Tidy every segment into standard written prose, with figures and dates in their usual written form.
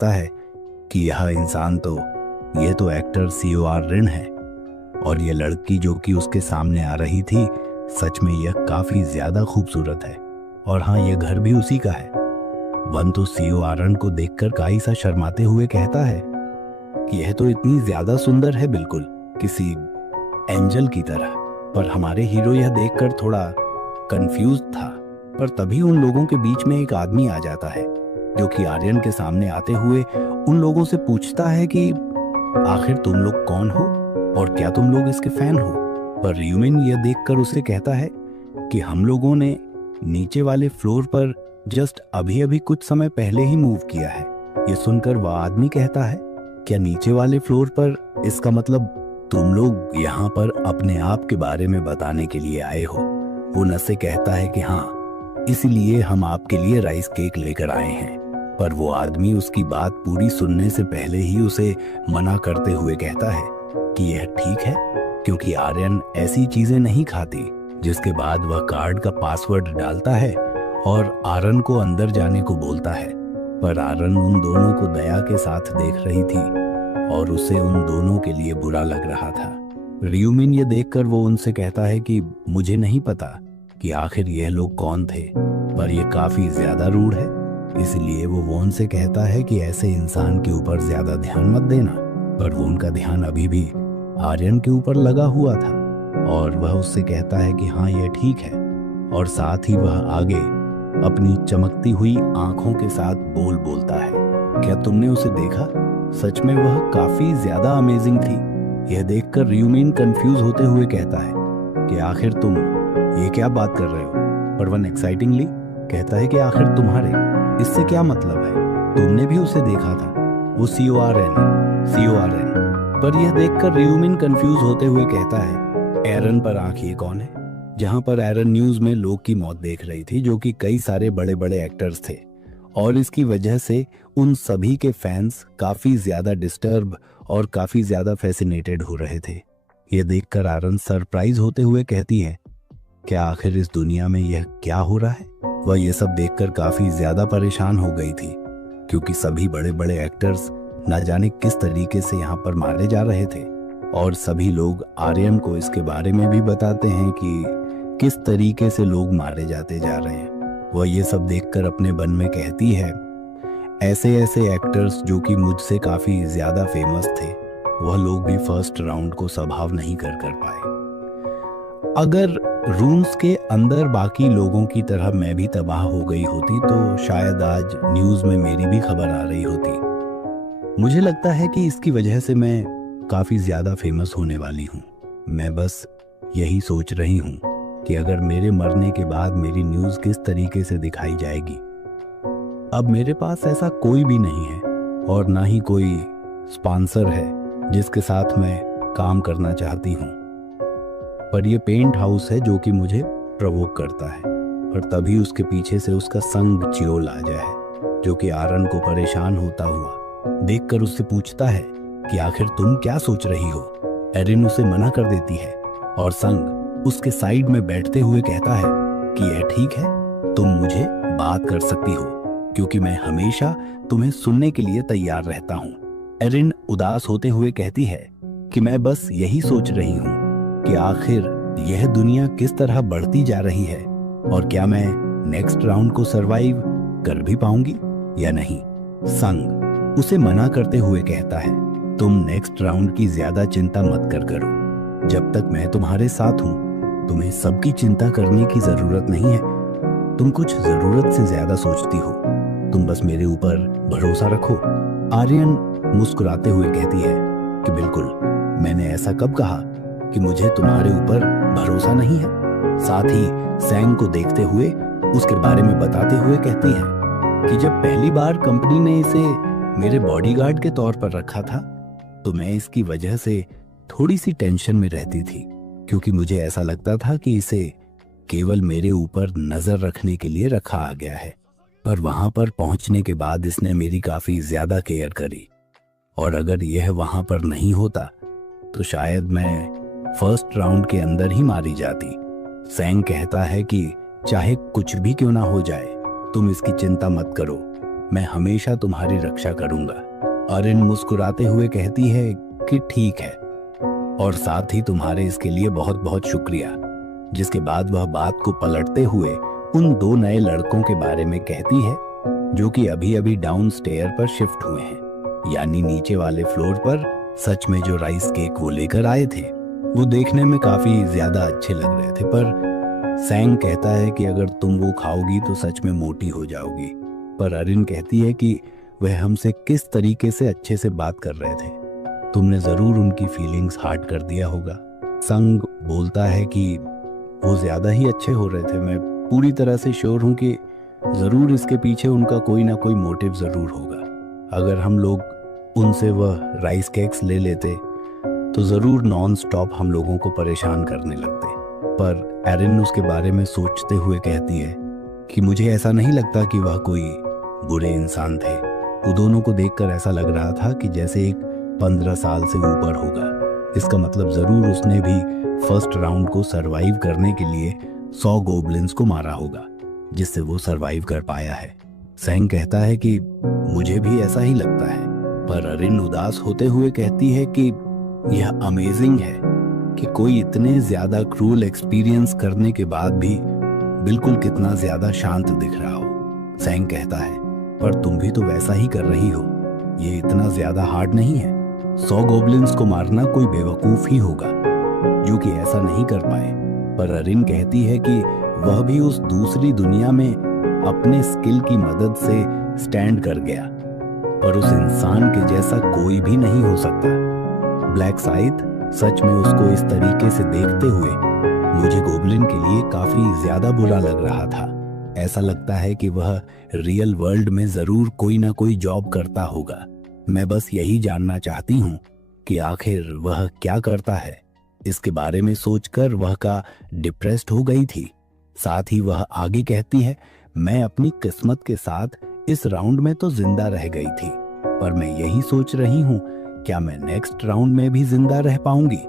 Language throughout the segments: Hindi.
कहता है कि यह इंसान तो ये तो एक्टर COR रिन है, और ये लड़की जो कि उसके सामने आ रही थी, सच में यह काफी ज्यादा खूबसूरत है, और हाँ, यह घर भी उसी का है। वन तो COR रिन को देखकर काई सा शर्माते हुए कहता है कि यह तो इतनी ज्यादा सुंदर है, बिल्कुल किसी एंजल की तरह। पर हमारे हीरो यह देखकर थोड़ा कंफ्यूज था, पर तभी उन लोगों के बीच में एक आदमी आ जाता है जो कि आर्यन के सामने आते हुए उन लोगों से पूछता है कि आखिर तुम लोग कौन हो और क्या तुम लोग इसके फैन हो। पर र्यूमिन यह देखकर उसे कहता है कि हम लोगों ने नीचे वाले फ्लोर पर जस्ट अभी अभी कुछ समय पहले ही मूव किया है। ये सुनकर वह आदमी कहता है, क्या नीचे वाले फ्लोर पर? इसका मतलब तुम लोग यहाँ पर अपने आप के बारे में बताने के लिए आए हो। वो नसे कहता है कि हाँ, इसलिए हम आपके लिए राइस केक लेकर आए हैं। पर वो आदमी उसकी बात पूरी सुनने से पहले ही उसे मना करते हुए कहता है कि यह ठीक है, क्योंकि आर्यन ऐसी चीजें नहीं खाती। जिसके बाद वह कार्ड का पासवर्ड डालता है और आर्यन को अंदर जाने को बोलता है। पर आर्यन उन दोनों को दया के साथ देख रही थी और उसे उन दोनों के लिए बुरा लग रहा था। र्यूमिन ये देखकर वो उनसे कहता है कि मुझे नहीं पता कि आखिर यह लोग कौन थे, पर यह काफी ज्यादा रूड है, इसलिए वो वोन से कहता है कि ऐसे इंसान के ऊपर ज्यादा ध्यान मत देना। पर वो उनका ध्यान अभी भी आर्यन के ऊपर लगा हुआ था और वह उससे कहता है कि हाँ, यह ठीक है, और साथ ही वह आगे अपनी चमकती हुई आंखों के साथ बोलता है, क्या तुमने उसे देखा? सच में वह काफी ज्यादा अमेजिंग थी। यह देखकर र्यूमिन कंफ्यूज होते हुए कहता है कि आखिर तुम ये क्या बात कर रहे हो? पर वन एक्साइटिंगली कहता है कि आखिर तुम्हारे इससे क्या मतलब है? तुमने भी उसे देखा था, वो COR रिन। पर यह देखकर र्यूमिन कंफ्यूज होते हुए कहता है, एरन पर आंख ये कौन है? जहां पर एरन न्यूज में लोग की मौत देख रही थी, जो कि कई सारे बड़े बड़े एक्टर्स थे, और इसकी वजह से उन सभी के फैंस काफी ज्यादा डिस्टर्ब और काफी ज्यादा फैसिनेटेड हो रहे थे। यह देखकर आरन सरप्राइज होते हुए कहती है, क्या आखिर इस दुनिया में यह क्या हो रहा है? वह यह सब देखकर काफी ज्यादा परेशान हो गई थी, क्योंकि सभी बड़े बड़े एक्टर्स न जाने किस तरीके से यहाँ पर मारे जा रहे थे, और सभी लोग आर्यन को इसके बारे में भी बताते हैं कि किस तरीके से लोग मारे जाते जा रहे हैं। वह ये सब देखकर अपने मन में कहती है, ऐसे ऐसे एक्टर्स जो कि मुझसे काफी ज्यादा फेमस थे, वह लोग भी फर्स्ट राउंड को संभाव नहीं कर पाए। अगर रूम्स के अंदर बाकी लोगों की तरह मैं भी तबाह हो गई होती तो शायद आज न्यूज में मेरी भी खबर आ रही होती। मुझे लगता है कि इसकी वजह से मैं काफी ज्यादा फेमस होने वाली हूँ। मैं बस यही सोच रही हूँ कि अगर मेरे मरने के बाद मेरी न्यूज किस तरीके से दिखाई जाएगी। अब मेरे पास ऐसा कोई भी नहीं है और ना ही कोई स्पॉन्सर है जिसके साथ मैं काम करना चाहती हूँ। पर यह पेंट हाउस है जो कि मुझे प्रवोक करता है। पर तभी उसके पीछे से उसका संग चियोल आ जाए, जो कि आरन को परेशान होता हुआ देखकर उससे पूछता है कि आखिर तुम क्या सोच रही हो। एरिन उसे मना कर देती है और संग उसके साइड में बैठते हुए कहता है कि यह ठीक है, तुम मुझे बात कर सकती हो, क्योंकि मैं हमेशा तुम्हें सुनने के लिए तैयार रहता हूँ। एरिन उदास होते हुए कहती है कि मैं बस यही सोच रही हूँ कि आखिर यह दुनिया किस तरह बढ़ती जा रही है और क्या मैं नेक्स्ट राउंड को सरवाइव कर भी पाऊंगी या नहीं। संग उसे मना करते हुए कहता है, तुम नेक्स्ट राउंड की ज्यादा चिंता मत करो। जब तक मैं तुम्हारे साथ हूँ, तुम्हें सबकी चिंता करने की जरूरत नहीं है। तुम कुछ जरूरत से ज्यादा सोचती हो, तुम बस मेरे ऊपर भरोसा रखो। आर्यन मुस्कुराते हुए कहती है कि बिल्कुल, मैंने ऐसा कब कहा कि मुझे तुम्हारे ऊपर भरोसा नहीं है। साथ ही सैंग को देखते हुए उसके बारे में बताते हुए कहती है कि जब पहली बार कंपनी ने इसे मेरे बॉडीगार्ड के तौर पर रखा था तो मैं इसकी वजह से थोड़ी सी टेंशन में रहती थी, क्योंकि मुझे ऐसा लगता था कि इसे केवल मेरे ऊपर नजर रखने के लिए रखा आ गया है। पर वहां पर पहुंचने के बाद इसने मेरी काफी ज्यादा केयर करी, और अगर यह वहां पर नहीं होता तो शायद मैं फर्स्ट राउंड के अंदर ही मारी जाती। सैंग कहता है कि चाहे कुछ भी क्यों ना हो जाए, तुम इसकी चिंता मत करो, मैं हमेशा तुम्हारी रक्षा करूंगा। अरिन मुस्कुराते हुए कहती है कि ठीक है, और साथ ही तुम्हारे इसके लिए बहुत बहुत शुक्रिया। जिसके बाद वह बात को पलटते हुए उन दो नए लड़कों के बारे में कहती है जो कि अभी अभी डाउन स्टेयर पर शिफ्ट हुए हैं, यानी नीचे वाले फ्लोर पर सच में जो राइस केक वो लेकर आए थे वो देखने में काफी ज्यादा अच्छे लग रहे थे। पर सैंग कहता है कि अगर तुम वो खाओगी तो सच में मोटी हो जाओगी। पर अरिन कहती है कि वह हमसे किस तरीके से अच्छे से बात कर रहे थे, तुमने जरूर उनकी फीलिंग्स हर्ट कर दिया होगा। संग बोलता है कि वो ज्यादा ही अच्छे हो रहे थे, मैं पूरी तरह से श्योर हूं कि जरूर इसके पीछे उनका कोई ना कोई मोटिव जरूर होगा। अगर हम लोग उनसे वह राइस केक्स ले लेते तो जरूर नॉन स्टॉप हम लोगों को परेशान करने लगते। पर एरिन उसके बारे में सोचते हुए कहती है कि मुझे ऐसा नहीं लगता कि वह कोई बुरे इंसान थे। वो दोनों को देखकर ऐसा लग रहा था कि जैसे एक 15 साल से ऊपर होगा। इसका मतलब जरूर उसने भी फर्स्ट राउंड को सरवाइव करने के लिए 100 गोबलिन्स को मारा होगा, जिससे वो सरवाइव कर पाया है। सैंग कहता है कि मुझे भी ऐसा ही लगता है। पर अरिन उदास होते हुए कहती है कि यह अमेजिंग है कि कोई इतने ज्यादा क्रूल एक्सपीरियंस करने के बाद भी बिल्कुल कितना ज्यादा शांत दिख रहा हो। सैंग कहता है पर तुम भी तो वैसा ही कर रही हो, ये इतना ज्यादा हार्ड नहीं है। 100 गोबलिन्स को मारना कोई बेवकूफ ही होगा जो कि ऐसा नहीं कर पाए। पर अरिन कहती है कि वह भी उस दूसरी दुनिया में अपने स्किल की मदद से स्टैंड कर गया, पर उस इंसान के जैसा कोई भी नहीं हो सकता। ब्लैक साइथ सच में उसको इस तरीके से देखते हुए मुझे गोबलिन के लिए काफी ज्यादा बुरा लग रहा था। ऐसा लगता है कि वह रियल वर्ल्ड में जरूर कोई ना कोई जॉब करता होगा। मैं बस यही जानना चाहती हूँ कि आखिर वह क्या करता है। इसके बारे में सोचकर वह का डिप्रेस्ड हो गई थी। साथ ही वह आगे कहती है, मैं अपनी किस्मत के साथ इस राउंड में तो जिंदा रह गई थी, पर मैं यही सोच रही हूँ क्या मैं नेक्स्ट राउंड में भी जिंदा रह पाऊंगी।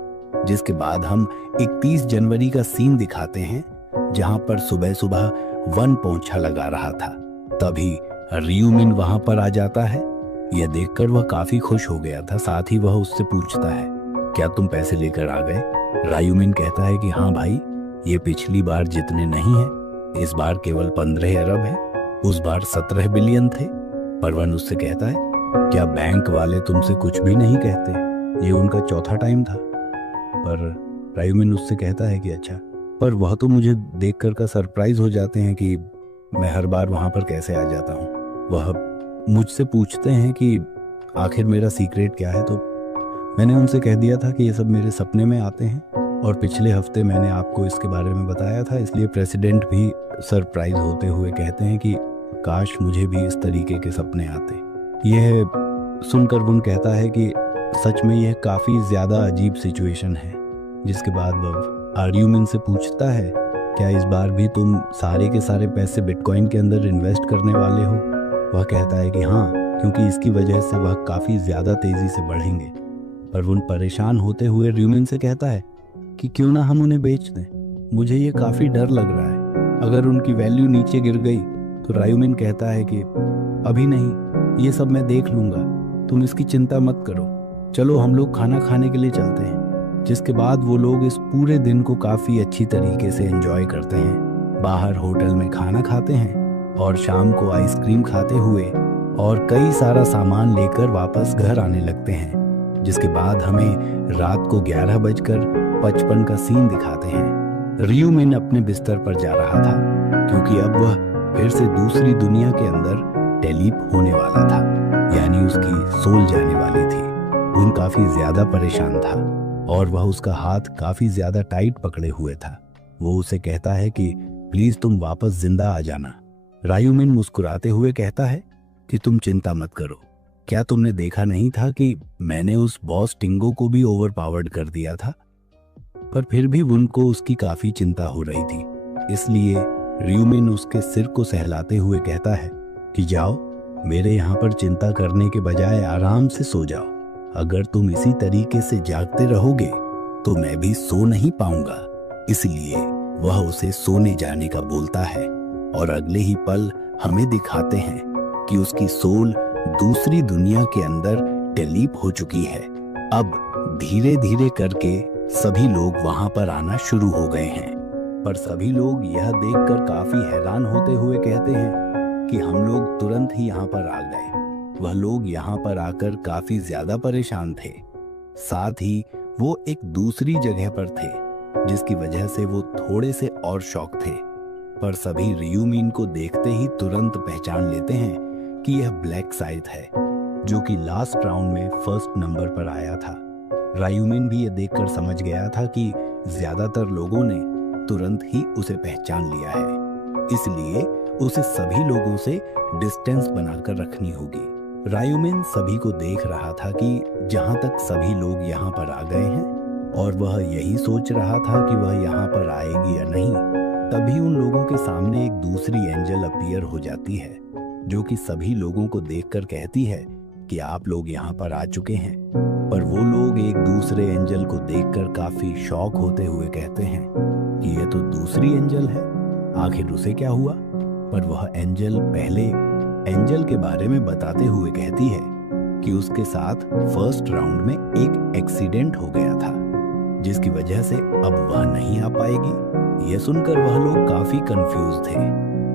जिसके बाद हम 31 जनवरी का सीन दिखाते हैं जहां पर सुबह सुबह वन पोंछा लगा रहा था। तभी रियूमिन वहां पर आ जाता है। यह देखकर वह काफी खुश हो गया था। साथ ही वह उससे पूछता है, क्या तुम पैसे लेकर आ गए? रायूमिन कहता है कि हाँ भाई, ये पिछली बार जितने नहीं है, इस बार केवल 15 अरब है, उस बार 17 बिलियन थे। पर वन उससे कहता है, क्या बैंक वाले तुमसे कुछ भी नहीं कहते? ये उनका चौथा टाइम था। पर रायूमिन उससे कहता है कि अच्छा, पर वह तो मुझे देखकर का सरप्राइज हो जाते हैं कि मैं हर बार वहां पर कैसे आ जाता हूँ। वह मुझसे पूछते हैं कि आखिर मेरा सीक्रेट क्या है, तो मैंने उनसे कह दिया था कि ये सब मेरे सपने में आते हैं, और पिछले हफ्ते मैंने आपको इसके बारे में बताया था। इसलिए प्रेसिडेंट भी सरप्राइज होते हुए कहते हैं कि काश मुझे भी इस तरीके के सपने आते। यह सुनकर वुन कहता है कि सच में यह काफ़ी ज़्यादा अजीब सिचुएशन है। जिसके बाद वह आर्यूमिन से पूछता है, क्या इस बार भी तुम सारे के सारे पैसे बिटकॉइन के अंदर इन्वेस्ट करने वाले हो? वह कहता है कि हाँ, क्योंकि इसकी वजह से वह काफ़ी ज़्यादा तेज़ी से बढ़ेंगे। पर वुन परेशान होते हुए र्यूमिन से कहता है कि क्यों ना हम उन्हें बेच दें, मुझे ये काफ़ी डर लग रहा है अगर उनकी वैल्यू नीचे गिर गई। तो रायूमिन कहता है कि अभी नहीं, ये सब मैं देख लूँगा, तुम इसकी चिंता मत करो, चलो हम लोग खाना खाने के लिए चलते हैं। जिसके बाद वो लोग इस पूरे दिन को काफ़ी अच्छी तरीके से एंजॉय करते हैं। बाहर होटल में खाना खाते हैं और शाम को आइसक्रीम खाते हुए और कई सारा सामान लेकर वापस घर आने लगते हैं। जिसके बाद हमें रात को 11:55 का सीन दिखाते हैं। रियूमिन अपने बिस्तर पर जा रहा था क्योंकि अब वह फिर से दूसरी दुनिया के अंदर टेलीप होने वाला था, यानी उसकी सोल जाने वाली थी। वुन काफी ज्यादा परेशान था और वह उसका हाथ काफी ज्यादा टाइट पकड़े हुए था। वो उसे कहता है कि प्लीज तुम वापस जिंदा आ जाना। रायूमिन मुस्कुराते हुए कहता है कि तुम चिंता मत करो, क्या तुमने देखा नहीं था कि मैंने उस बॉस टिंगो को भी ओवरपावर्ड कर दिया था? पर फिर भी वुन को उसकी काफी चिंता हो रही थी। इसलिए रियूमिन उसके सिर को सहलाते हुए कहता है कि जाओ, मेरे यहाँ पर चिंता करने के बजाय आराम से सो जाओ। अगर तुम इसी तरीके से जागते रहोगे तो मैं भी सो नहीं पाऊंगा। इसलिए वह उसे सोने जाने का बोलता है और अगले ही पल हमें दिखाते हैं कि उसकी सोल दूसरी दुनिया के अंदर टेलीप हो चुकी है। अब धीरे धीरे करके सभी लोग वहां पर आना शुरू हो गए हैं, पर सभी लोग यह देखकर काफी हैरान होते हुए कहते हैं कि हम लोग तुरंत ही यहाँ पर आ गए। वह लोग यहाँ पर आकर काफी ज्यादा परेशान थे, साथ ही वो एक दूसरी जगह पर थे जिसकी वजह से वो थोड़े से और शॉक थे। पर सभी रियूमिन को देखते ही तुरंत पहचान लेते हैं कि यह ब्लैक साइथ है, जो कि लास्ट राउंड में फर्स्ट नंबर पर आया था। रायूमिन भी ये देखकर समझ गया था कि ज्यादातर लोगों ने तुरंत ही उसे पहचान लिया है, इसलिए उसे सभी लोगों से डिस्टेंस बनाकर रखनी होगी। रायूमिन सभी को देख रहा था कि जहां तक सभी लोग यहाँ पर आ गए हैं, और वह यही सोच रहा था कि वह यहाँ पर आएगी या नहीं, तभी उन लोगों के सामने एक दूसरी एंजल अपीयर हो जाती है, जो कि सभी लोगों को देखकर कहती है कि आप लोग यहाँ पर आ चुके हैं। पर वो लोग एक दूसरे एंजल को देखकर काफी शॉक होते हुए कहते हैं कि यह तो दूसरी एंजल है, आखिर उसे क्या हुआ। पर वह एंजल पहले एंजल के बारे में बताते हुए कहती है कि उसके साथ फर्स्ट राउंड में एक एक्सीडेंट हो गया था, जिसकी वजह से अब वह नहीं आ पाएगी। यह सुनकर वह लोग काफी कंफ्यूज थे,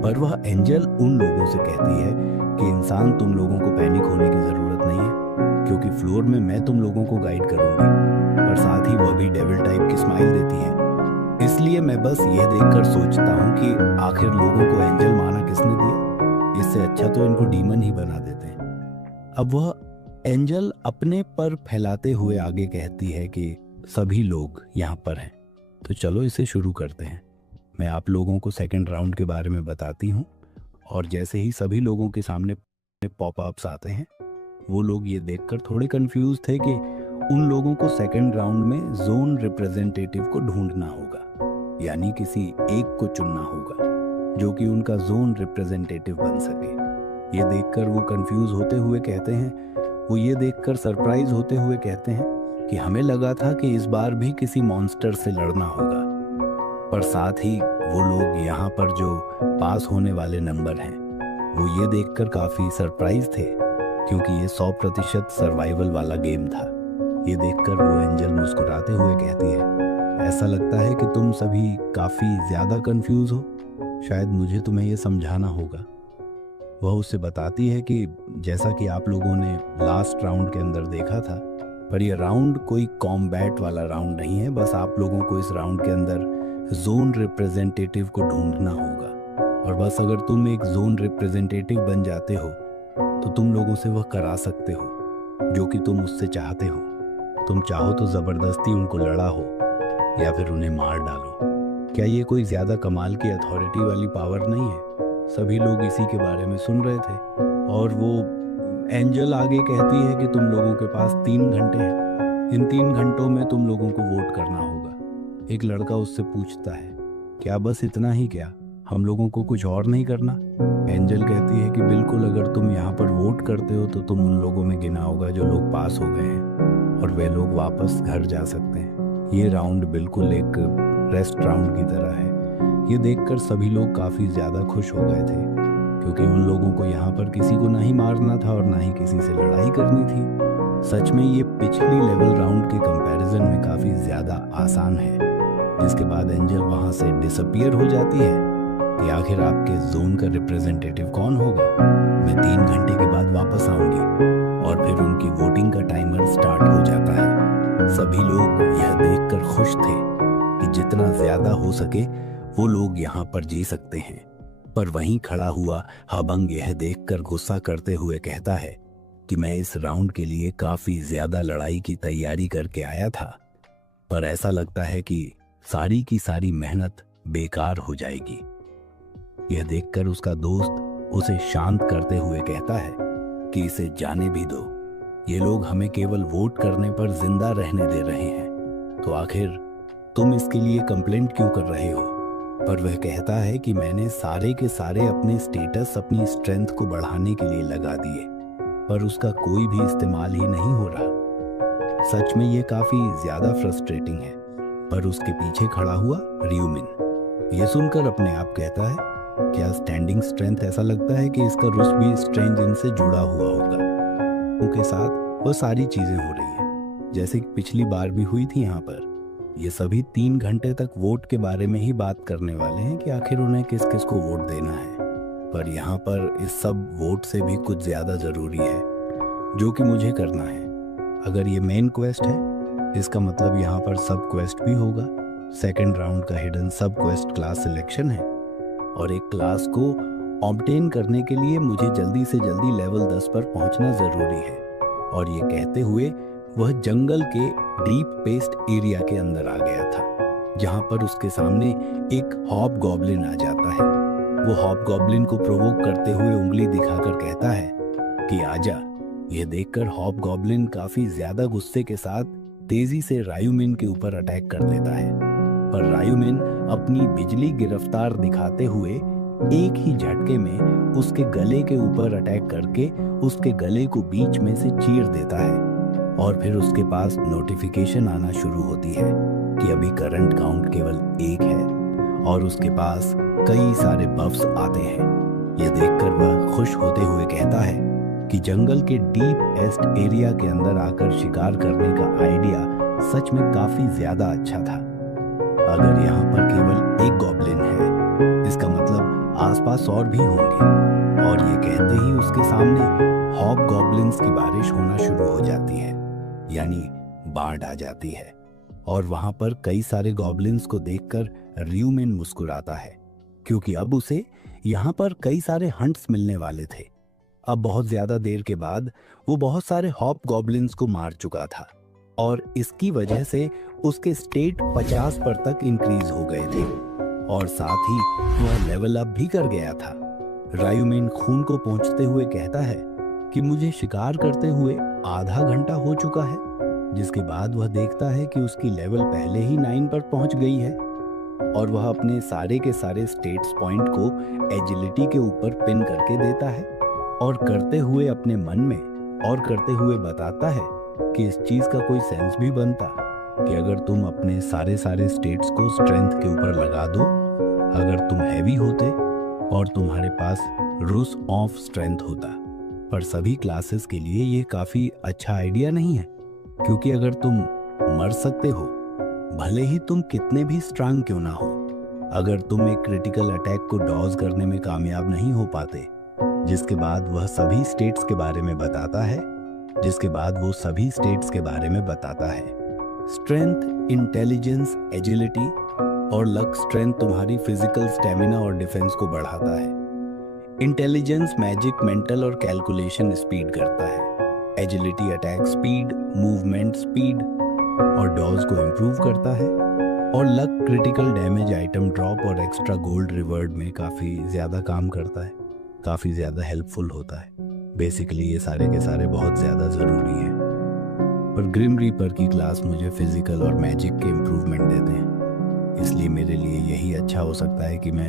पर वह एंजल उन लोगों से कहती है कि इंसान, तुम लोगों को पैनिक होने की जरूरत नहीं है, क्योंकि फ्लोर में मैं तुम लोगों को गाइड करूंगी। पर साथ ही वह भी डेविल टाइप की स्माइल देती है। इसलिए मैं बस यह देखकर सोचता हूँ कि आखिर लोगों को एंजल माना किसने दिया, इससे अच्छा तो इनको डीमन ही बना देते हैं। अब वह एंजल अपने पर फैलाते हुए आगे कहती है कि सभी लोग यहाँ पर हैं, तो चलो इसे शुरू करते हैं। मैं आप लोगों को सेकंड राउंड के बारे में बताती हूँ। और जैसे ही सभी लोगों के सामने पॉपअप्स आते हैं, वो लोग ये देखकर थोड़े कंफ्यूज थे कि उन लोगों को सेकंड राउंड में जोन रिप्रेजेंटेटिव को ढूंढना होगा, यानी किसी एक को चुनना होगा जो कि उनका जोन रिप्रेजेंटेटिव बन सके। ये देखकर वो कंफ्यूज होते हुए कहते हैं, वो ये देखकर सरप्राइज होते हुए कहते हैं कि हमें लगा था कि इस बार भी किसी मॉन्स्टर से लड़ना होगा। पर साथ ही वो लोग यहाँ पर जो पास होने वाले नंबर हैं, वो ये देखकर काफी सरप्राइज थे, क्योंकि ये 100% सर्वाइवल वाला गेम था। ये देखकर वो एंजल मुस्कुराते हुए कहती है, ऐसा लगता है कि तुम सभी काफी ज्यादा कंफ्यूज हो, शायद मुझे तुम्हें ये समझाना होगा। वह उससे बताती है कि जैसा कि आप लोगों ने लास्ट राउंड के अंदर देखा था, पर यह राउंड कोई कॉम्बैट वाला राउंड नहीं है। बस आप लोगों को इस राउंड के अंदर जोन रिप्रेजेंटेटिव को ढूंढना होगा, और बस अगर तुम एक जोन रिप्रेजेंटेटिव बन जाते हो तो तुम लोगों से वह करा सकते हो जो कि तुम उससे चाहते हो। तुम चाहो तो जबरदस्ती उनको लड़ा हो या फिर उन्हें मार डालो। क्या ये कोई ज्यादा कमाल की अथॉरिटी वाली पावर नहीं है? सभी लोग इसी के बारे में सुन रहे थे, और वो एंजल आगे कहती है कि तुम लोगों के पास 3 घंटे हैं। इन 3 घंटों में तुम लोगों को वोट करना होगा। एक लड़का उससे पूछता है, क्या बस इतना ही क्या, हम लोगों को कुछ और नहीं करना? एंजल कहती है कि बिल्कुल, अगर तुम यहाँ पर वोट करते हो तो तुम उन लोगों में गिना होगा जो लोग पास हो गए हैं, और वे लोग वापस घर जा सकते हैं। ये राउंड बिल्कुल एक रेस्ट राउंड की तरह है। ये देखकर सभी लोग काफी ज्यादा खुश हो गए थे, क्योंकि उन लोगों को यहाँ पर किसी को नहीं मारना था और ना ही किसी से लड़ाई करनी थी। सच में ये पिछली लेवल राउंड के कंपैरिजन में काफी ज्यादा आसान है। जिसके बाद एंजल वहां से डिसअपीयर हो जाती है कि आखिर आपके जोन का रिप्रेजेंटेटिव कौन होगा। मैं 3 घंटे के बाद वापस आऊंगी, और फिर उनकी वोटिंग का टाइमर स्टार्ट हो जाता है। सभी लोग यह देखकर खुश थे कि जितना ज्यादा हो सके वो लोग यहाँ पर जी सकते हैं। पर वहीं खड़ा हुआ हबंग यह देखकर गुस्सा करते हुए कहता है कि मैं इस राउंड के लिए काफी ज्यादा लड़ाई की तैयारी करके आया था, पर ऐसा लगता है कि सारी की सारी मेहनत बेकार हो जाएगी। यह देखकर उसका दोस्त उसे शांत करते हुए कहता है कि इसे जाने भी दो, ये लोग हमें केवल वोट करने पर जिंदा रहने दे रहे हैं, तो आखिर तुम इसके लिए कंप्लेंट क्यों कर रहे हो? पर वह कहता है कि मैंने सारे के सारे अपने स्टेटस, अपनी स्ट्रेंथ को बढ़ाने के लिए लगा दिए, पर उसका कोई भी इस्तेमाल ही नहीं हो रहा। सच में ये काफी ज्यादा फ्रस्ट्रेटिंग है। पर उसके पीछे खड़ा हुआ रियूमिन ये सुनकर अपने आप कहता है क्या स्टैंडिंग स्ट्रेंथ, ऐसा लगता है कि इसका रुस भी स्ट्रेंज इनसे जुड़ा हुआ होगा। उनके साथ वो सारी चीजें हो रही है जैसे कि पिछली बार भी हुई थी। यहाँ पर ये सभी 3 घंटे तक वोट के बारे में ही बात करने वाले हैं कि आखिर उन्हें किस किस को वोट देना है। पर यहाँ पर इस सब वोट से भी कुछ ज्यादा जरूरी है जो कि मुझे करना है। अगर ये मेन क्वेस्ट है, इसका मतलब यहाँ पर सब क्वेस्ट भी होगा। सेकेंड राउंड का हिडन सब क्वेस्ट क्लास सिलेक्शन है और एक क्लास को ऑब्टेन करने के लिए मुझे जल्दी से जल्दी लेवल 10 पर पहुंचना जरूरी है। और ये कहते हुए वह जंगल के डीप पेस्ट एरिया के अंदर आ गया था, जहां पर उसके सामने एक हॉब गॉब्लिन आ जाता है। वो हॉब गॉब्लिन को प्रोवोक करते हुए उंगली दिखाकर कहता है कि आजा। यह देखकर हॉब गॉब्लिन काफी ज्यादा गुस्से के साथ तेजी से रायुमिन के ऊपर अटैक कर देता है। पर रायुमिन अपनी बिजली गिरफ्तार दिखाते हुए एक ही झटके में उसके गले के ऊपर अटैक करके उसके गले को बीच में से चीर देता है। और फिर उसके पास नोटिफिकेशन आना शुरू होती है कि अभी करंट काउंट केवल 1 है और उसके पास कई सारे बफ्स आते हैं। यह देखकर वह खुश होते हुए कहता है कि जंगल के डीप एस्ट एरिया के अंदर आकर शिकार करने का आइडिया सच में काफी ज्यादा अच्छा था। अगर यहाँ पर केवल एक गॉब्लिन है, इसका मतलब आसपास और भी होंगे। और ये कहते ही उसके सामने हॉब गॉब्लिन्स की बारिश होना शुरू हो जाती है, यानी बाढ़ आ जाती है। और वहां पर कई सारे गॉब्लिन्स को देखकर र्यूमिन मुस्कुराता है, क्योंकि अब उसे यहाँ पर कई सारे हंट्स मिलने वाले थे। अब बहुत ज्यादा देर के बाद वो बहुत सारे हॉब गॉब्लिन्स को मार चुका था और इसकी वजह से उसके स्टेट 50 पर तक इंक्रीज हो गए थे और साथ ही वह लेवल अप भी कर गया था। रायुमिन खून को पहुंचते हुए कहता है कि मुझे शिकार करते हुए आधा घंटा हो चुका है, जिसके बाद वह देखता है कि उसकी लेवल पहले ही 9 पर पहुंच गई है और वह अपने सारे के सारे स्टेट्स पॉइंट को एजिलिटी के ऊपर पिन करके देता है और करते हुए अपने मन में और करते हुए बताता है कि इस चीज का कोई सेंस भी बनता कि अगर तुम अपने सारे स्टेट्स को स्ट्रेंथ के ऊपर लगा दो, अगर तुम हैवी होते और तुम्हारे पास रुस ऑफ स्ट्रेंथ होता। पर सभी क्लासेस के लिए ये काफी अच्छा आइडिया नहीं है, क्योंकि अगर तुम मर सकते हो, भले ही तुम कितने भी स्ट्रांग क्यों ना हो, अगर तुम एक क्रिटिकल अटैक को डॉज करने में कामयाब नहीं हो पाते। जिसके बाद वह सभी स्टेट्स के बारे में बताता है स्ट्रेंथ, इंटेलिजेंस, एजिलिटी और लक। स्ट्रेंथ तुम्हारी फिजिकल स्टेमिना और डिफेंस को बढ़ाता है। इंटेलिजेंस मैजिक, मेंटल और कैलकुलेशन स्पीड करता है। Agility attack speed, movement speed और डॉज को इम्प्रूव करता है। और luck critical damage, item drop और एक्स्ट्रा गोल्ड रिवॉर्ड में काफ़ी ज़्यादा काम करता है, काफ़ी ज़्यादा हेल्पफुल होता है। बेसिकली ये सारे के सारे बहुत ज़्यादा ज़रूरी है। पर ग्रिम रीपर की क्लास मुझे फिजिकल और मैजिक के इम्प्रूवमेंट देते हैं, इसलिए मेरे लिए यही अच्छा हो सकता है कि मैं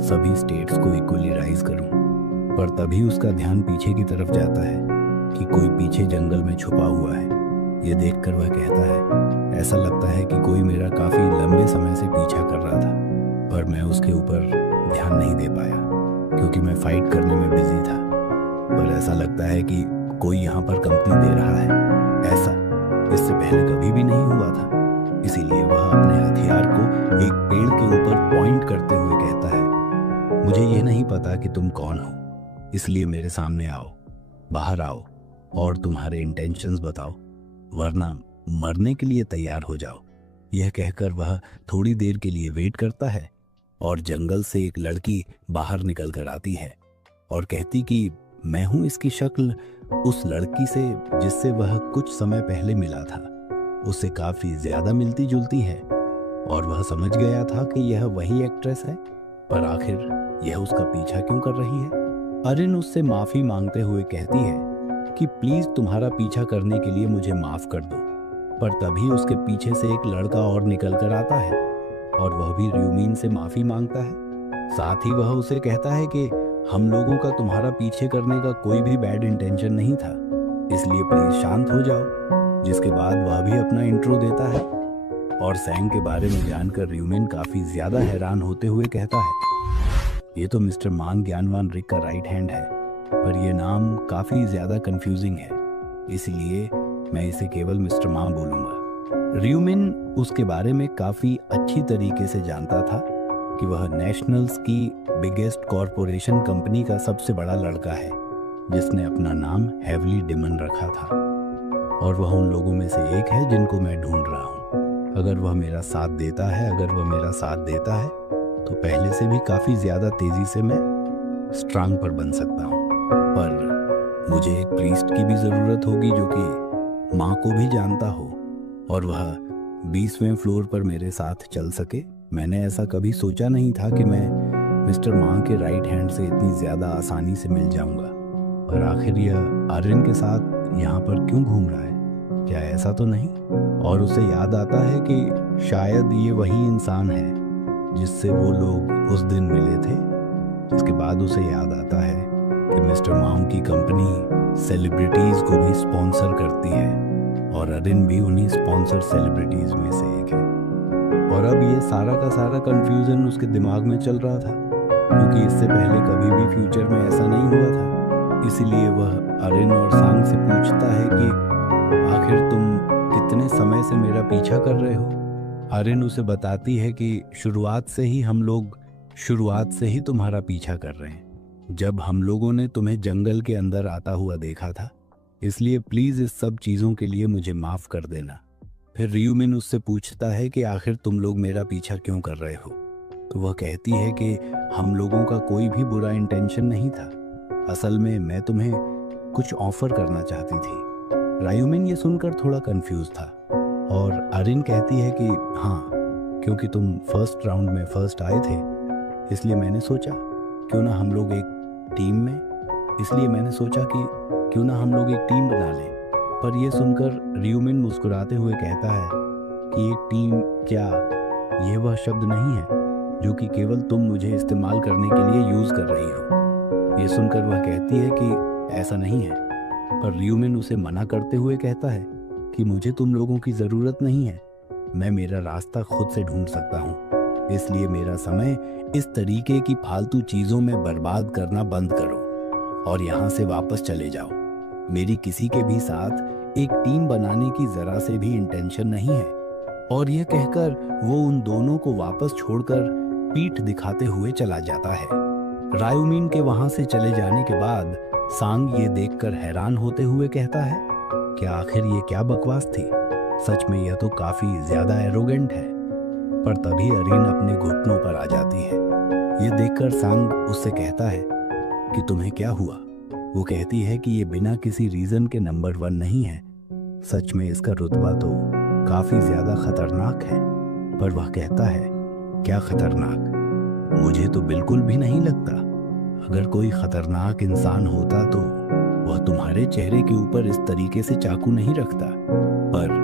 सभी स्टेट्स को इक्वली राइज करूं। पर तभी उसका ध्यान पीछे की तरफ जाता है कि कोई पीछे जंगल में छुपा हुआ है। ये देखकर वह कहता है, ऐसा लगता है कि कोई मेरा काफ़ी लंबे समय से पीछा कर रहा था, पर मैं उसके ऊपर ध्यान नहीं दे पाया क्योंकि मैं फाइट करने में बिजी था। पर ऐसा लगता है कि कोई यहाँ पर कंपनी दे रहा है, ऐसा इससे पहले कभी भी नहीं हुआ था। इसीलिए वह अपने हथियार को एक पेड़ के ऊपर पॉइंट करते हुए कहता है, मुझे ये नहीं पता कि तुम कौन हो, इसलिए मेरे सामने आओ, बाहर आओ और तुम्हारे इंटेंशंस बताओ, वरना मरने के लिए तैयार हो जाओ। यह कहकर वह थोड़ी देर के लिए वेट करता है और जंगल से एक लड़की बाहर निकल कर आती है और कहती कि मैं हूं इसकी शक्ल उस लड़की से जिससे वह कुछ समय पहले मिला था, उससे काफी ज्यादा मिलती जुलती है। और वह समझ गया था कि यह वही एक्ट्रेस है, पर आखिर यह उसका पीछा क्यों कर रही है। अरिन उससे माफी मांगते हुए कहती है कि प्लीज तुम्हारा पीछा करने के लिए मुझे माफ कर दो। पर तभी उसके पीछे से एक लड़का और निकल कर आता है और वह भी र्यूमिन से माफी मांगता है। साथ ही वह उसे कहता है कि हम लोगों का तुम्हारा पीछे करने का कोई भी बैड इंटेंशन नहीं था, इसलिए प्लीज शांत हो जाओ। जिसके बाद वह भी अपना इंट्रो देता है और सैंग के बारे में जानकर र्यूमिन काफी ज्यादा हैरान होते हुए कहता है, ये तो मिस्टर मांग ज्ञानवान रिक का राइट हैंड है, पर यह नाम काफ़ी ज़्यादा कंफ्यूजिंग है, इसलिए मैं इसे केवल मिस्टर मांग बोलूँगा। रियूमिन उसके बारे में काफ़ी अच्छी तरीके से जानता था कि वह नेशनल्स की बिगेस्ट कॉरपोरेशन कंपनी का सबसे बड़ा लड़का है, जिसने अपना नाम हेवली डिमन रखा था, और वह उन लोगों में से एक है जिनको मैं ढूंढ रहा हूँ। अगर वह मेरा साथ देता है तो पहले से भी काफ़ी ज़्यादा तेज़ी से मैं स्ट्रांग पर बन सकता हूँ। पर मुझे एक प्रीस्ट की भी ज़रूरत होगी जो कि माँ को भी जानता हो और वह 20वें फ्लोर पर मेरे साथ चल सके। मैंने ऐसा कभी सोचा नहीं था कि मैं मिस्टर माँ के राइट हैंड से इतनी ज़्यादा आसानी से मिल जाऊँगा। पर आखिर यह आर्यन के साथ यहाँ पर क्यों घूम रहा है? क्या ऐसा तो नहीं? और उसे याद आता है कि शायद ये वही इंसान है जिससे वो लोग उस दिन मिले थे। इसके बाद उसे याद आता है कि मिस्टर मांग की कंपनी सेलिब्रिटीज़ को भी स्पॉन्सर करती है और अरिन भी उन्हीं स्पॉन्सर सेलिब्रिटीज़ में से एक है। और अब ये सारा का सारा कंफ्यूजन उसके दिमाग में चल रहा था, क्योंकि इससे पहले कभी भी फ्यूचर में ऐसा नहीं हुआ था। इसीलिए वह अरिन और सांग से पूछता है कि आखिर तुम कितने समय से मेरा पीछा कर रहे हो? अरिन उसे बताती है कि शुरुआत से ही तुम्हारा पीछा कर रहे हैं। जब हम लोगों ने तुम्हें जंगल के अंदर आता हुआ देखा था, इसलिए प्लीज इस सब चीजों के लिए मुझे माफ कर देना। फिर रियूमिन उससे पूछता है कि आखिर तुम लोग मेरा पीछा क्यों कर रहे हो? तो वह कहती है कि हम लोगों का कोई भी बुरा इंटेंशन नहीं था, असल में मैं तुम्हें कुछ ऑफर करना चाहती थी। रायूमिन ये सुनकर थोड़ा कंफ्यूज था और अरिन कहती है कि हाँ, क्योंकि तुम फर्स्ट राउंड में फर्स्ट आए थे, इसलिए मैंने सोचा क्यों ना हम लोग एक टीम बना लें। पर यह सुनकर रियूमिन मुस्कुराते हुए कहता है कि एक टीम क्या, यह वह शब्द नहीं है जो कि केवल तुम मुझे इस्तेमाल करने के लिए यूज कर रही हो। ये सुनकर वह कहती है कि ऐसा नहीं है, पर रियूमिन उसे मना करते हुए कहता है कि मुझे तुम लोगों की ज़रूरत नहीं है, मैं मेरा रास्ता खुद से ढूंढ सकता हूँ। इसलिए मेरा समय इस तरीके की फालतू चीज़ों में बर्बाद करना बंद करो और यहाँ से वापस चले जाओ। मेरी किसी के भी साथ एक टीम बनाने की ज़रा से भी इंटेंशन नहीं है। और यह कहकर वो उन दोनों को वापस छोड़कर पीठ दिखाते हुए चला जाता है। रायूमिन के वहाँ से चले जाने के बाद सांग ये देखकर हैरान होते हुए कहता है कि आखिर ये क्या बकवास थी, सच में यह तो काफी ज्यादा एरोगेंट है। पर तभी अरिन अपने घुटनों पर आ जाती है। ये देखकर सांग उससे कहता है कि तुम्हें क्या हुआ? वो कहती है कि ये बिना किसी रीजन के नंबर 1 नहीं है, सच में इसका रुतबा तो काफी ज्यादा खतरनाक है। पर वह कहता है क्या खतरनाक? मुझे तो बिल्कुल भी नहीं लगता। अगर कोई खतरनाक इंसान होता तो वह तुम्हारे चेहरे के ऊपर इस तरीके से चाकू नहीं रखता। पर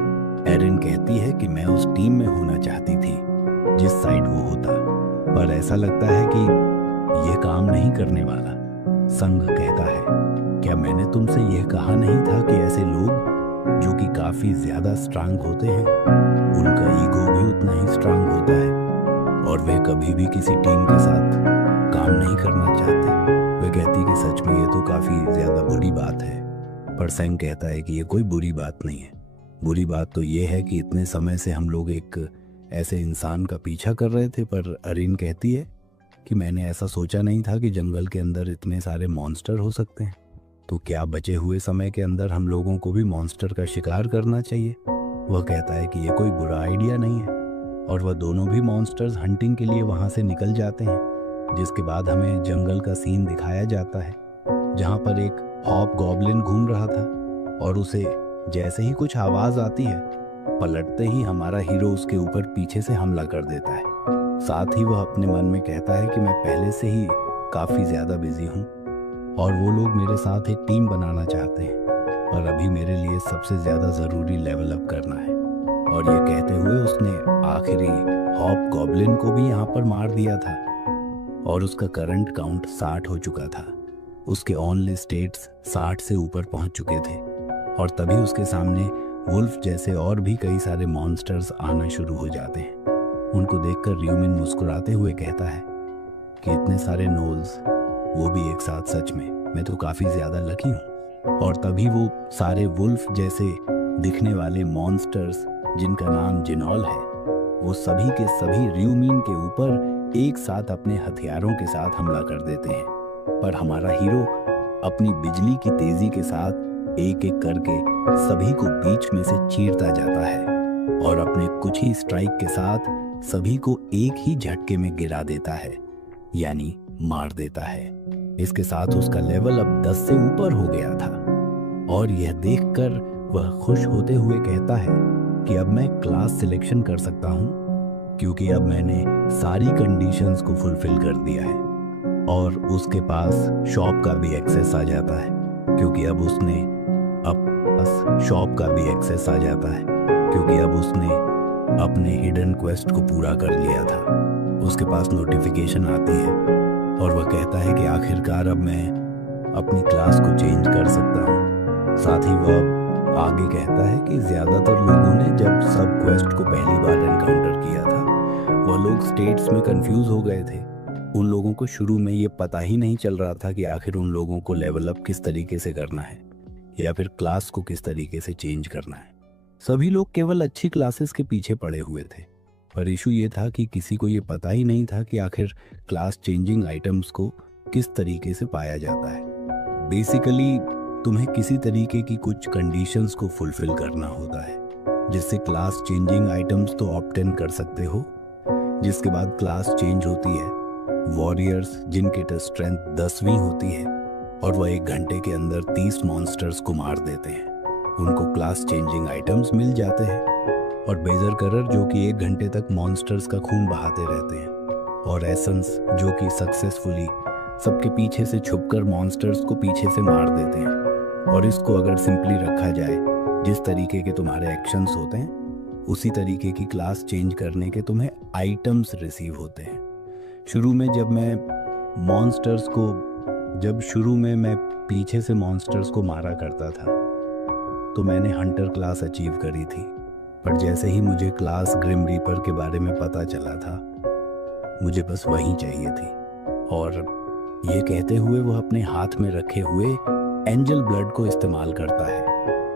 एरिन कहती है कि मैं उस टीम में होना चाहती थी जिस साइड वो होता, पर ऐसा लगता है कि यह काम नहीं करने वाला। संग कहता है क्या मैंने तुमसे यह कहा नहीं था कि ऐसे लोग जो कि काफी ज्यादा स्ट्रांग होते हैं, उनका ईगो भी उतना ही स्ट्रांग होता है और वे कभी भी किसी टीम के साथ काम नहीं करना चाहते। वे कहती कि सच में ये तो काफी ज्यादा बुरी बात है। पर सेंग कहता है कि ये कोई बुरी बात नहीं है। बुरी बात तो ये है कि इतने समय से हम लोग एक ऐसे इंसान का पीछा कर रहे थे। पर अरिन कहती है कि मैंने ऐसा सोचा नहीं था कि जंगल के अंदर इतने सारे मॉन्स्टर हो सकते हैं, तो क्या बचे हुए समय के अंदर हम लोगों को भी मॉन्स्टर का शिकार करना चाहिए? वह कहता है कि ये कोई बुरा आइडिया नहीं है और वह दोनों भी मॉन्स्टर्स हंटिंग के लिए वहाँ से निकल जाते हैं। जिसके बाद हमें जंगल का सीन दिखाया जाता है जहाँ पर एक हॉप गॉब्लिन घूम रहा था और उसे जैसे ही कुछ आवाज़ आती है, पलटते ही हमारा हीरो उसके ऊपर पीछे से हमला कर देता है। साथ ही वह अपने मन में कहता है कि मैं पहले से ही काफ़ी ज़्यादा बिजी हूँ और वो लोग मेरे साथ एक टीम बनाना चाहते हैं, पर अभी मेरे लिए सबसे ज़्यादा ज़रूरी लेवल अप करना है। और ये कहते हुए उसने आखिरी हॉप गॉब्लिन को भी यहाँ पर मार दिया था और उसका करंट काउंट 60 हो चुका था। उसके ऑनली स्टेट्स 60 से ऊपर पहुंच चुके थे और तभी उसके सामने वुल्फ जैसे और भी कई सारे मॉन्स्टर्स आना शुरू हो जाते हैं। उनको देखकर रियूमिन मुस्कुराते हुए कहता है कि इतने सारे नोल्स, वो भी एक साथ, सच में मैं तो काफ़ी ज़्यादा लकी हूँ। और तभी वो सारे वुल्फ जैसे दिखने वाले मॉन्स्टर्स जिनका नाम जिनॉल है, वो सभी के सभी र्यूमीन के ऊपर एक साथ अपने हथियारों के साथ हमला कर देते हैं। पर हमारा हीरो अपनी बिजली की तेजी के साथ एक एक करके सभी को बीच में से चीरता जाता है और अपने कुछ ही स्ट्राइक के साथ सभी को एक ही झटके में गिरा देता है, यानी मार देता है। इसके साथ उसका लेवल अब 10 से ऊपर हो गया था और यह देखकर वह खुश होते हुए कहता है कि अब मैं क्लास सिलेक्शन कर सकता हूँ, क्योंकि अब मैंने सारी कंडीशंस को फुलफिल कर दिया है। और उसके पास शॉप का भी एक्सेस आ जाता है, क्योंकि अब उसने अपने हिडन क्वेस्ट को पूरा कर लिया था। उसके पास नोटिफिकेशन आती है और वह कहता है कि आखिरकार अब मैं अपनी क्लास को चेंज कर सकता हूँ। साथ ही वह आगे कहता है कि ज़्यादातर लोगों ने जब सब क्वेस्ट को पहली बार एनकाउंटर किया था, वह लोग स्टेट्स में कंफ्यूज हो गए थे। उन लोगों को शुरू में ये पता ही नहीं चल रहा था कि आखिर उन लोगों को लेवल अप किस तरीके से करना है या फिर क्लास को किस तरीके से चेंज करना है। सभी लोग केवल अच्छी क्लासेस के पीछे पड़े हुए थे, पर इशू ये था कि किसी को ये पता ही नहीं था कि आखिर क्लास चेंजिंग आइटम्स को किस तरीके से पाया जाता है। बेसिकली तुम्हें किसी तरीके की कुछ कंडीशंस को फुलफिल करना होता है, जिससे क्लास चेंजिंग आइटम्स तो ऑप्टेन कर सकते हो, जिसके बाद क्लास चेंज होती है। वॉरियर्स जिनकी स्ट्रेंथ 10वीं होती है और वह 1 घंटे के अंदर 30 मॉन्स्टर्स को मार देते हैं, उनको क्लास चेंजिंग आइटम्स मिल जाते हैं। और बेजरकरर जो कि 1 घंटे तक मॉन्स्टर्स का खून बहाते रहते हैं, और एसेंस जो कि सक्सेसफुली सबके पीछे से छुपकर मॉन्स्टर्स को पीछे से मार देते हैं। और इसको अगर सिंपली रखा जाए, जिस तरीके के तुम्हारे एक्शंस होते हैं उसी तरीके की क्लास चेंज करने के तुम्हें आइटम्स रिसीव होते हैं। शुरू में मैं पीछे से मॉन्स्टर्स को मारा करता था तो मैंने हंटर क्लास अचीव करी थी, पर जैसे ही मुझे क्लास ग्रिम रीपर के बारे में पता चला था, मुझे बस वही चाहिए थी। और ये कहते हुए वह अपने हाथ में रखे हुए एंजल ब्लड को इस्तेमाल करता है,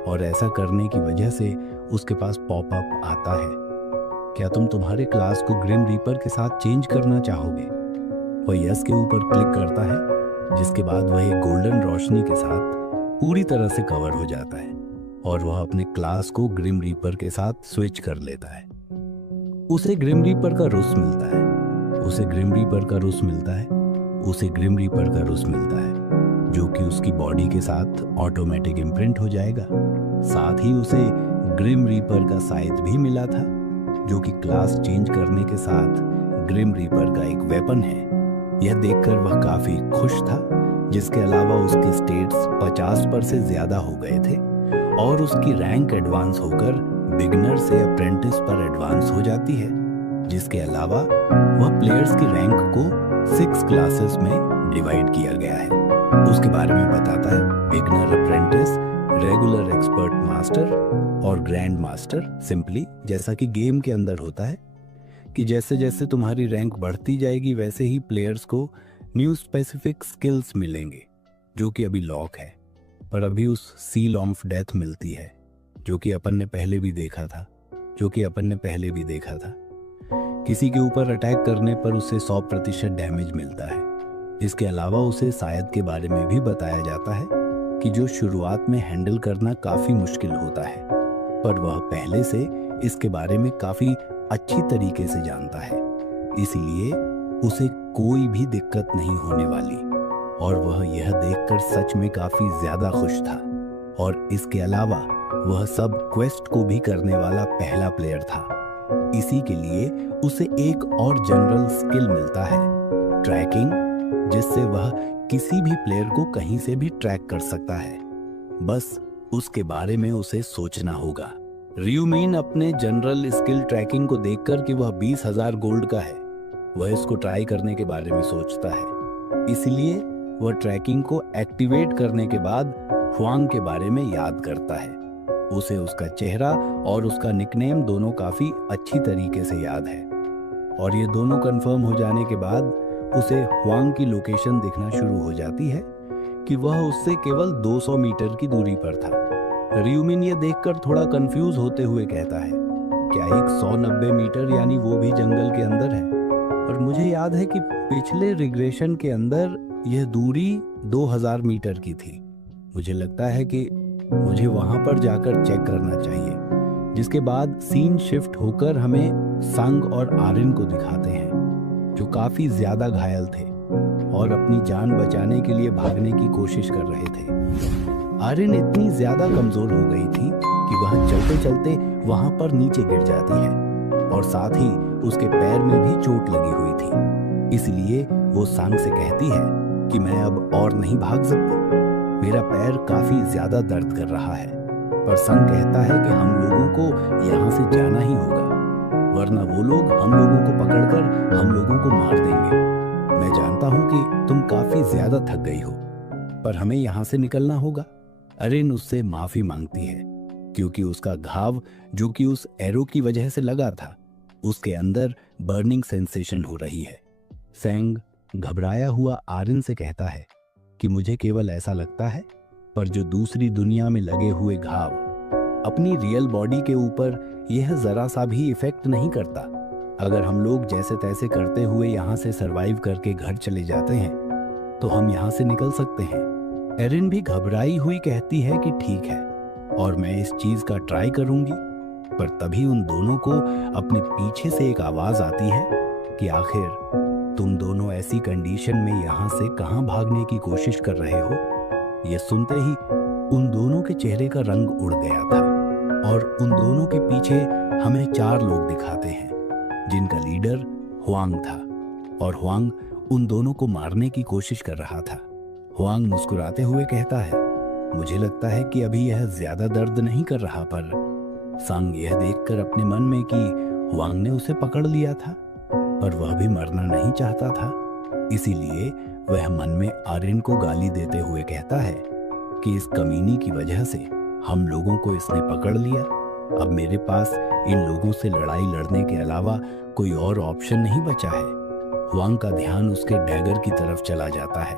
और ऐसा करने की वजह से उसके पास पॉपअप आता है, क्या तुम तुम्हारे क्लास को ग्रिम रीपर के साथ चेंज करना चाहोगे? वह यस के ऊपर क्लिक करता है, जिसके बाद वह एक गोल्डन रोशनी के साथ पूरी तरह से कवर हो जाता है और वह अपने क्लास को ग्रिम रीपर के साथ स्विच कर लेता है। उसे ग्रिम रीपर का रुस मिलता है, जो कि उसकी बॉडी के साथ ऑटोमेटिक इम्प्रिंट हो जाएगा। साथ ही उसे ग्रिम रीपर का साइज भी मिला था, जो कि क्लास चेंज करने के साथ ग्रिम रीपर का एक वेपन है। यह देखकर वह काफी खुश था, जिसके अलावा उसके स्टेट्स 50 पर से ज्यादा हो गए थे और उसकी रैंक एडवांस होकर बिगिनर से अप्रेंटिस पर एडवांस हो जाती है। जिसके अलावा वह प्लेयर्स की रैंक को 6 क्लासेस में डिवाइड किया गया है। उसके बारे में बताता है beginner, apprentice, regular, expert, master और ग्रैंड मास्टर। सिंपली जैसा कि गेम के अंदर होता है कि जैसे जैसे तुम्हारी रैंक बढ़ती जाएगी वैसे ही प्लेयर्स को न्यू स्पेसिफिक स्किल्स मिलेंगे, जो कि अभी लॉक है, पर अभी उस सील ऑफ डेथ मिलती है, जो कि अपन ने पहले भी देखा था। किसी के ऊपर अटैक करने पर उसे 100% डैमेज मिलता है। इसके अलावा उसे शायद के बारे में भी बताया जाता है कि जो शुरुआत में हैंडल करना काफी मुश्किल होता है, पर वह पहले से इसके बारे में काफी अच्छी तरीके से जानता है, इसीलिए उसे कोई भी दिक्कत नहीं होने वाली। और वह यह देखकर सच में काफी ज्यादा खुश था। और इसके अलावा वह सब क्वेस्ट को भी करने वाला पहला प्लेयर था। इसी के लिए उसे एक और जनरल स्किल मिलता है, ट्रैकिंग, जिससे वह किसी भी प्लेयर को कहीं से भी ट्रैक कर सकता है। बस उसके बारे में उसे सोचना होगा। र्यूमीन अपने जनरल स्किल ट्रैकिंग को देखकर कि वह 20,000 गोल्ड का है, वह इसको ट्राई करने के बारे में सोचता है। इसलिए वह ट्रैकिंग को एक्टिवेट करने के बाद हुआंग के बारे में याद करता है। उसे उसका चेहरा और उसका निकनेम दोनों काफी अच्छी तरीके से याद है। और ये दोनों कंफर्म हो जाने के बाद उसे हुआंग की लोकेशन दिखना शुरू हो जाती है कि वह उससे केवल 200 मीटर की दूरी पर था। रियूमिन ये देखकर थोड़ा कंफ्यूज होते हुए कहता है, क्या एक 190 मीटर यानी वो भी जंगल के अंदर है? और मुझे याद है कि पिछले रिग्रेशन के अंदर यह दूरी 2000 मीटर की थी। मुझे लगता है कि मुझे वहां पर जाकर चेक करना चाहिए। जिसके बाद सीन शिफ्ट होकर हमें संग और आर्यन को दिखाते हैं, जो काफी ज्यादा घायल थे और अपनी जान बचाने के लिए भागने की कोशिश कर रहे थे। आर्यन इतनी ज्यादा कमजोर हो गई थी कि वह चलते चलते वहां पर नीचे गिर जाती है और साथ ही उसके पैर में भी चोट लगी हुई थी। इसलिए वो संग से कहती है कि मैं अब और नहीं भाग सकती, मेरा पैर काफी ज्यादा दर्द कर रहा है। पर संग कहता है कि हम लोगों को यहाँ से जाना ही होगा, वरना वो लोग हम लोगों को पकड़कर हम लोगों को मार देंगे। मैं जानता हूँ कि तुम काफी ज्यादा थक गई हो, पर हमें यहाँ से निकलना होगा। अरिन उससे माफी मांगती है क्योंकि उसका घाव जो कि उस एरो की वजह से लगा था, उसके अंदर बर्निंग सेंसेशन हो रही है। सेंग घबराया हुआ आर्यन से कहता है कि मुझे केवल ऐसा लगता है, पर जो दूसरी दुनिया में लगे हुए घाव अपनी रियल बॉडी के ऊपर यह जरा सा भी इफेक्ट नहीं करता। अगर हम लोग जैसे तैसे करते हुए यहाँ से सरवाइव करके घर चले जाते हैं तो हम यहाँ से निकल सकते हैं। एरिन भी घबराई हुई कहती है कि ठीक है और मैं इस चीज का ट्राई करूंगी। पर तभी उन दोनों को अपने पीछे से एक आवाज आती है कि आखिर तुम दोनों ऐसी कंडीशन में यहाँ से कहाँ भागने की कोशिश कर रहे हो। ये सुनते ही उन दोनों के चेहरे का रंग उड़ गया था और उन दोनों के पीछे हमें 4 लोग दिखाते हैं, जिनका लीडर हुआंग था और हुआंग उन दोनों को मारने की कोशिश कर रहा था। हुआंग मुस्कुराते हुए कहता है, मुझे लगता है कि अभी यह ज्यादा दर्द नहीं कर रहा। पर संग यह देखकर अपने मन में कि हुआंग ने उसे पकड़ लिया था, पर वह भी मरना नहीं चाहता था। इसीलिए वह मन में आर्यन को गाली देते हुए कहता है कि इस कमीनी की वजह से हम लोगों को इसने पकड़ लिया। अब मेरे पास इन लोगों से लड़ाई लड़ने के अलावा कोई और ऑप्शन नहीं बचा है। हुआंग का ध्यान उसके डैगर की तरफ चला जाता है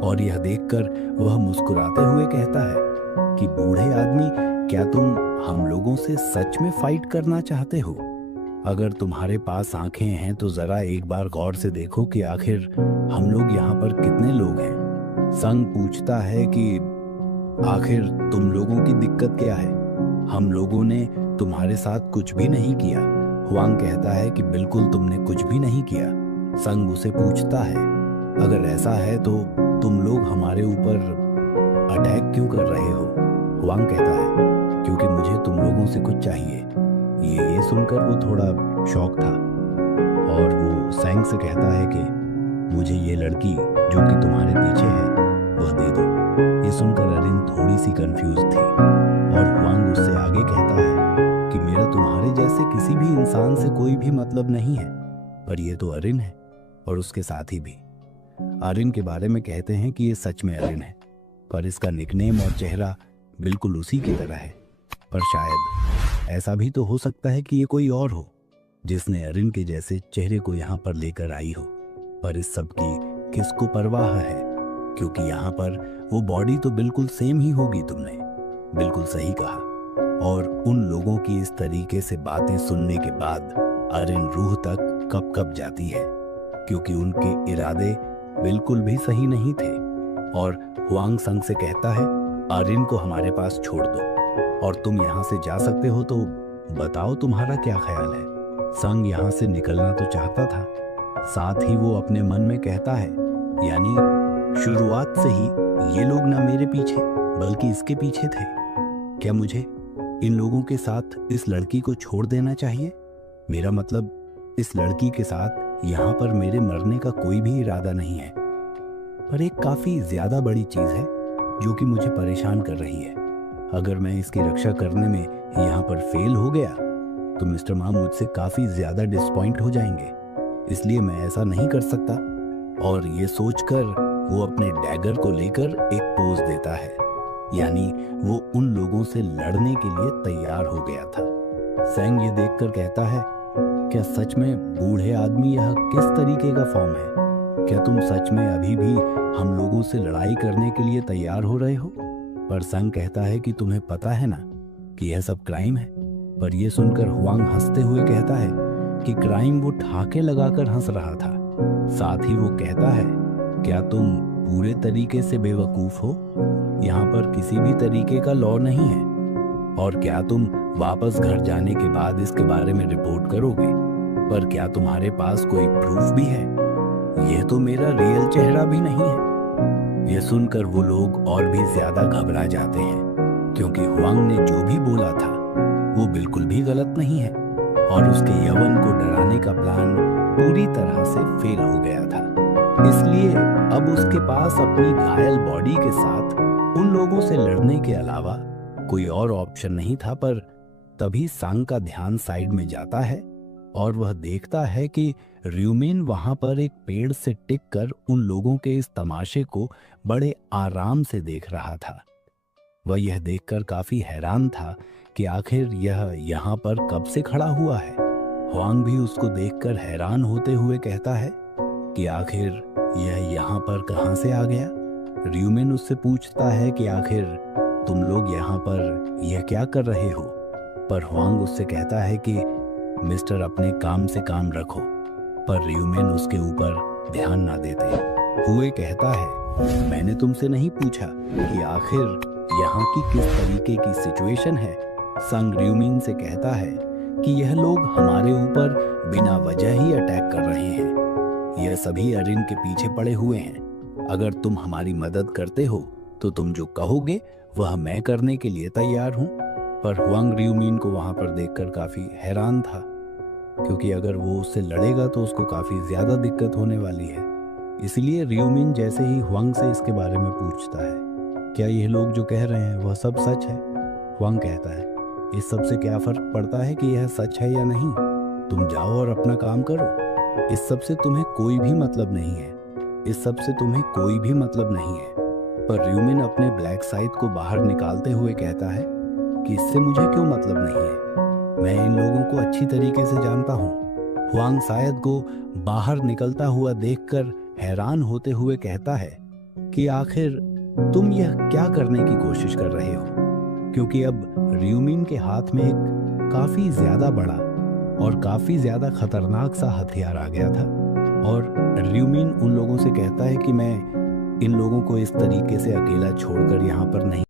और यह देखकर वह मुस्कुराते हुए कहता है कि बूढ़े आदमी, क्या तुम हम लोगों से सच में फाइट करना चाहते हो? अगर तुम्हारे पास आंखें हैं तो जरा एक बार गौर से देखो कि आखिर हम लोग यहाँ पर कितने लोग हैं। संग पूछता है कि आखिर तुम लोगों की दिक्कत क्या है? हम लोगों ने तुम्हारे साथ कुछ भी नहीं किया। हुआंग कहता है कि बिल्कुल तुमने कुछ भी नहीं किया। संग उसे पूछता है, अगर ऐसा है तो तुम लोग हमारे ऊपर अटैक क्यों कर रहे हो? हुआंग कहता है, क्योंकि मुझे तुम लोगों से कुछ चाहिए। ये सुनकर वो थोड़ा शॉक था और वो सैंग से कहता है कि मुझे ये लड़की जो कि तुम्हारे पीछे है वह दे दो। ये सुनकर अरिन थोड़ी सी कंफ्यूज थी और हुआंग उससे आगे कहता है कि मेरा तुम्हारे जैसे किसी भी इंसान से कोई भी मतलब नहीं है। पर ये तो अरिन है और उसके साथी भी। अरिन के बारे में कहते हैं कि ये सच में अरिन है, पर इसका निकनेम और चेहरा बिल्कुल उसी की तरह है। पर शायद ऐसा भी तो हो सकता है कि ये कोई और हो जिसने अरिन के जैसे चेहरे को यहाँ पर लेकर आई हो। पर इस सब की किसको परवाह है, क्योंकि यहाँ पर वो बॉडी तो बिल्कुल सेम ही होगी। तुमने बिल्कुल सही कहा। और उन लोगों की इस तरीके से बातें सुनने के बाद अरिन रूह तक कब कब जाती है, क्योंकि उनके इरादे बिल्कुल भी सही नहीं थे। और हुआंग संग से कहता है, अरिन को हमारे पास छोड़ दो और तुम यहाँ से जा सकते हो, तो बताओ तुम्हारा क्या ख्याल है। संग यहाँ से निकलना तो चाहता था, साथ ही वो अपने मन में कहता है, यानी शुरुआत से ही ये लोग ना मेरे पीछे बल्कि इसके पीछे थे। क्या मुझे इन लोगों के साथ इस लड़की को छोड़ देना चाहिए? मेरा मतलब इस लड़की के साथ यहाँ पर मेरे मरने का कोई भी इरादा नहीं है। पर एक काफी ज्यादा बड़ी चीज है जो कि मुझे परेशान कर रही है। अगर मैं इसकी रक्षा करने में यहाँ पर फेल हो गया तो मिस्टर मा मुझसे काफी ज्यादा डिसपॉइंट हो जाएंगे, इसलिए मैं ऐसा नहीं कर सकता। और ये सोचकर वो अपने डैगर को लेकर एक पोज देता है, यानी वो उन लोगों से लड़ने के लिए तैयार हो गया था। सैंग ये देखकर कहता है, क्या सच में बूढ़े आदमी यह किस तरीके का फॉर्म है? क्या तुम सच में अभी भी हम लोगों से लड़ाई करने के लिए तैयार हो रहे हो? पर संग कहता है कि तुम्हें पता है ना कि यह सब क्राइम है। पर यह सुनकर हुआंग हंसते हुए कहता है कि क्राइम वो ठहाके लगाकर हंस रहा था। साथ ही वो कहता है, क्या तुम पूरे तरीके से बेवकूफ हो? यहाँ पर किसी भी तरीके का लॉ नहीं है। और क्या तुम वापस घर जाने के बाद इसके बारे में रिपोर्ट करोगे? पर क्या तुम्हारे पास कोई प्रूफ भी है? यह तो मेरा रियल चेहरा भी नहीं है। यह सुनकर वो लोग और भी ज्यादा घबरा जाते हैं, क्योंकि हुआंग ने जो भी बोला था वो बिल्कुल भी गलत नहीं है और उसके यवन को डराने का प्लान पूरी तरह से फेल हो गया था। इसलिए अब उसके पास अपनी घायल बॉडी के साथ उन लोगों से लड़ने के अलावा कोई और ऑप्शन नहीं था। पर तभी सांग का ध्यान साइड में जाता है और वह देखता है कि र्यूमिन वहां पर एक पेड़ से टिक कर उन लोगों के इस तमाशे को बड़े आराम से देख रहा था। वह यह देखकर काफी हैरान था कि आखिर यह यहाँ पर कब से खड़ा हुआ है। हुआंग भी उसको देखकर हैरान होते हुए कहता है कि आखिर यह यहाँ पर कहाँ से आ गया। र्यूमिन उससे पूछता है कि आखिर तुम लोग यहाँ पर यह क्या कर रहे हो। पर हुआंग उससे कहता है कि मिस्टर, अपने काम से काम रखो। पर र्यूमिन उसके ऊपर ध्यान ना देते हुए कहता है, मैंने तुमसे नहीं पूछा कि आखिर यहाँ की किस तरीके की सिचुएशन है। संग र्यूमिन से कहता है कि यह लोग हमारे ऊपर बिना वजह ही अटैक कर रहे हैं। यह सभी अरिन के पीछे पड़े हुए हैं। अगर तुम हमारी मदद करते हो तो तुम जो कहोगे वह मैं करने के लिए तैयार हूँ। पर हुआंग र्यूमिन को वहां पर देखकर काफी हैरान था, क्योंकि अगर वो उससे लड़ेगा तो उसको काफी ज्यादा दिक्कत होने वाली है। इसलिए र्यूमिन जैसे ही हुआंग से इसके बारे में पूछता है, क्या ये लोग जो कह रहे हैं वह सब सच है? हुआंग कहता है, इस सब से क्या फर्क पड़ता है कि यह सच है या नहीं? तुम जाओ और अपना काम करो। इस सब से तुम्हें कोई भी मतलब नहीं है। इस सब से तुम्हें कोई भी मतलब नहीं है। पर र्यूमिन अपने ब्लैक साइड को बाहर निकालते हुए कहता है कि इससे मुझे क्यों मतलब नहीं है। मैं इन लोगों को अच्छी तरीके से जानता हूँ। हुआंग शायद को बाहर निकलता हुआ देखकर हैरान होते हुए कहता है कि आखिर तुम यह क्या करने की कोशिश कर रहे हो? क्योंकि अब र्यूमिन के हाथ में एक काफी ज्यादा बड़ा और काफी ज्यादा खतरनाक सा हथियार आ गया था। और र्यूमिन उन लोगों से कहता है कि मैं इन लोगों को इस तरीके से अकेला छोड़कर यहाँ पर नहीं